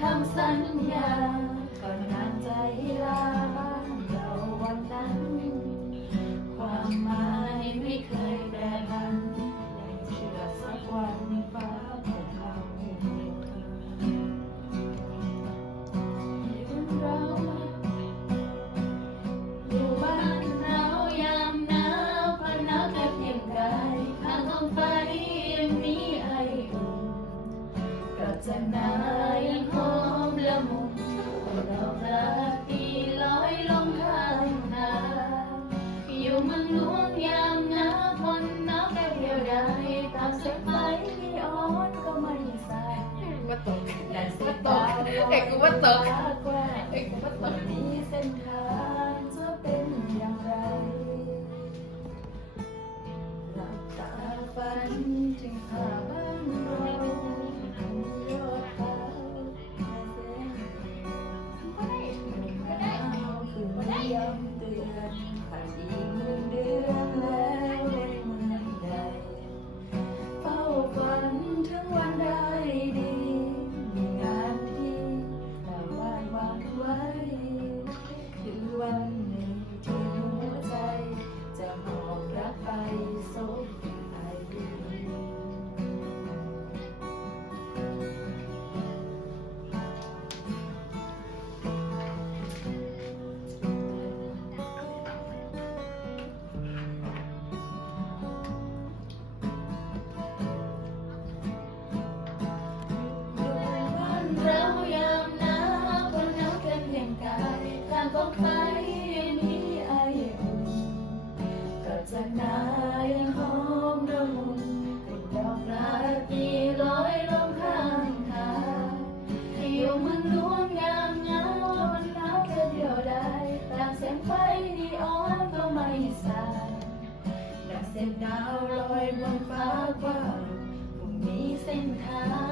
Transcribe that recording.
คำสัญญาก่อนนานใจลา นายหอมละมุนดอกรักที่ลอยลงข้างทาอยู่เมืองหลวงยามหนาวนหนาวแต่เดียวดายตามสายไฟที่อ่อนก็ไม่สายว่ตกแต่กูว่าตกเต่กูว่าตกแต่กูว่าตกมีเส้นทาง เส้นทางจะเป็น